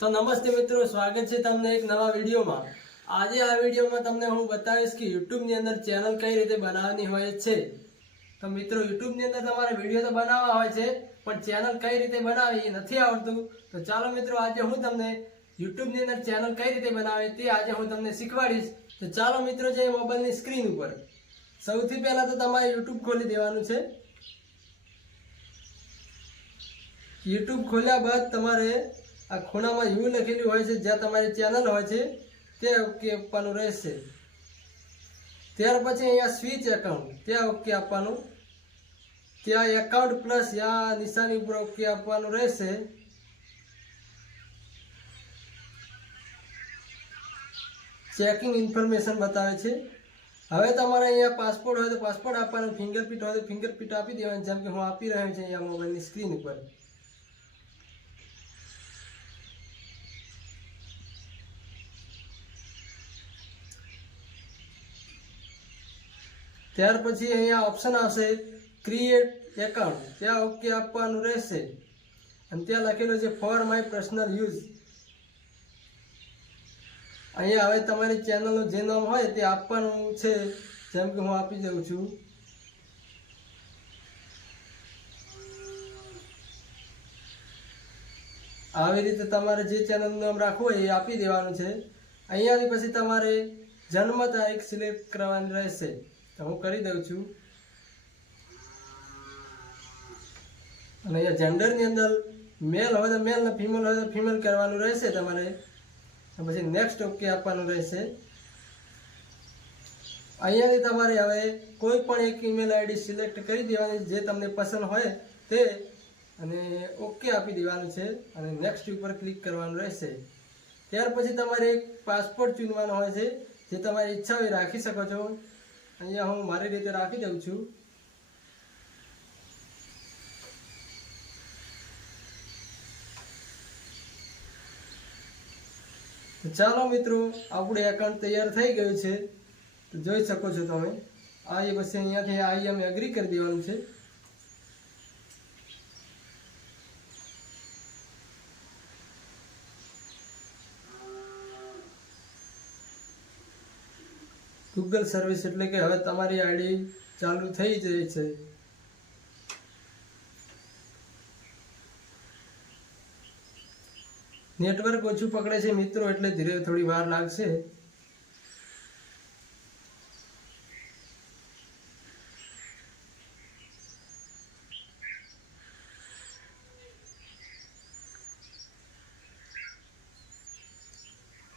तो नमस्ते मित्रों, स्वागत है तमने एक नवा वीडियो में। आज आ वीडियो में तमने हूँ बतावीश कि यूट्यूब ની અંદર चैनल कई रीते बनावनी होय छे। तो मित्रों यूट्यूब ની અંદર તમારે વિડિયો तो बनावा होय छे पण चैनल कई रीते बनावी એ નથી આવડતું। तो ચાલો મિત્રો આજે હું તમને यूट्यूब ની અંદર चैनल कई रीते बनावे તે આજે હું તમને શીખવાડીશ। तो ચાલો મિત્રો જે મોબાઈલની સ્ક્રીન ઉપર સૌથી પહેલા તો તમારે YouTube ખોલી દેવાનું છે। YouTube खोल्या बाद તમારે आ खूणा में यू लखेलू होय छे ज्यां तमारी चैनल होय छे ते ओके आपवानुं रहेशे। त्यार पछी अहींया स्विच एकाउंट त्यां ओके आपवानुं, त्यां एकाउंट प्लस या निशानी पर ओके आपवानुं रहेशे। चेकिंग इन्फॉर्मेशन बतावे छे। हवे तमारे अहींया पासपोर्ट होय तो पासपोर्ट आपवानुं, फिंगरप्रिंट होय तो फिंगरप्रिंट आपी देवानी, जेम के हुं आपी रह्यो छुं अहींया मोबाइलनी स्क्रीन पर। त्यार पछी अहींया ऑप्शन आवशे क्रिएट एकाउंट, त्यां ओके आपवानुं रहेशे अने त्यां लखेलुं छे फॉर माय पर्सनल यूज। अहींया हवे तमारी चेनलनुं जे नाम होय ते आपवानुं छे, जेम के हुं आपी दઉં છું। આવી રીતે તમારે જે ચેનલનું નામ રાખવું હોય એ આપી દેવાનું છે। અહીંયાથી પછી તમારે જન્મ તારીખ સિલેક્ટ કરવાની રહેશે। तो हूँ करी दઉં છું અને અહીંયા જેન્ડર ની અંદર મેલ હોય તો મેલ ને ફિમેલ હોય તો ફિમેલ કરવાનું રહેશે તમારે। પછી નેક્સ્ટ ઓકે આપવાનું રહેશે। અહીંયાથી તમારે હવે કોઈ પણ એક ઈમેલ આઈડી સિલેક્ટ કરી દેવાની જે તમને પસંદ હોય તે અને ઓકે આપી દેવાનું છે અને નેક્સ્ટ ઉપર ક્લિક કરવાનું રહેશે। ત્યાર પછી તમારે એક પાસપોર્ટ ચૂનવાનો હોય છે, જે તમારી ઈચ્છા હોય રાખી શકો છો। અહીંયા હું મારી રીતે રાખી દઉં છું। તો ચાલો મિત્રો આપણું એકાઉન્ટ તૈયાર થઈ ગયું છે। તો જોઈ શકો છો તમે। આ એ પછી અહીંયાથી આઈ એમ એગ્રી કરી દેવાનું છે। गूगल सर्विस એટલે કે હવે તમારી આઈડી ચાલુ થઈ જાય છે। નેટવર્ક ઓછું પકડે છે મિત્રો, એટલે ધીરે થોડી વાર લાગશે।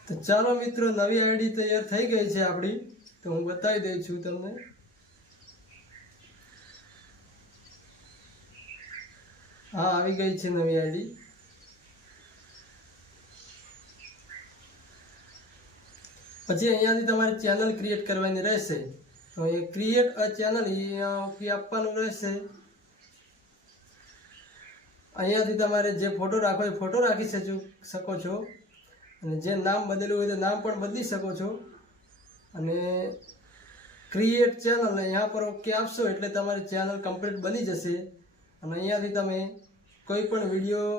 तो चलो मित्रों नवी आईडी तैयार થઈ ગઈ છે આપણી। तो हूँ बताई दઉં છું તમને। हाँ આવી ગઈ છે નવી આઈડી। પછી અહીંયાથી તમારે ચેનલ ક્રિએટ કરવાની રહેશે। તો એ ક્રિએટ અ ચેનલ અહીંયા ઓકે આપવાનું રહેશે। અહીંયાથી તમારે જે ફોટો રાખવો એ ફોટો રાખી શકો છો અને જે નામ બદલવું હોય તો નામ પણ બદલી શકો છો। અને ક્રિએટ ચેનલ यहाँ पर ओके आपशो એટલે તમારી ચેનલ કમ્પ્લીટ બની જશે અને અહીંયાથી તમે કોઈ પણ વિડિયો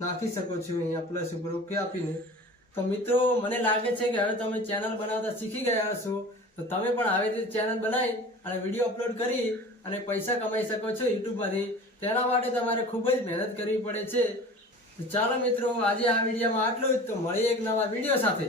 નાખી શકો છો અહીંયા પ્લસ ઉપર ઓકે આપીને। તો મિત્રો મને લાગે છે કે હવે તમે ચેનલ બનાવતા શીખી ગયા હશો। તો તમે પણ આવી રીતે ચેનલ બનાવી અને વિડિયો અપલોડ કરી અને પૈસા કમાઈ શકો છો YouTube માંથી। તેના માટે તમારે ખૂબ જ મહેનત કરવી પડે છે। તો ચાલો મિત્રો આજે આ વિડિયોમાં આટલું જ। તો મળીએ એક નવા વિડિયો સાથે।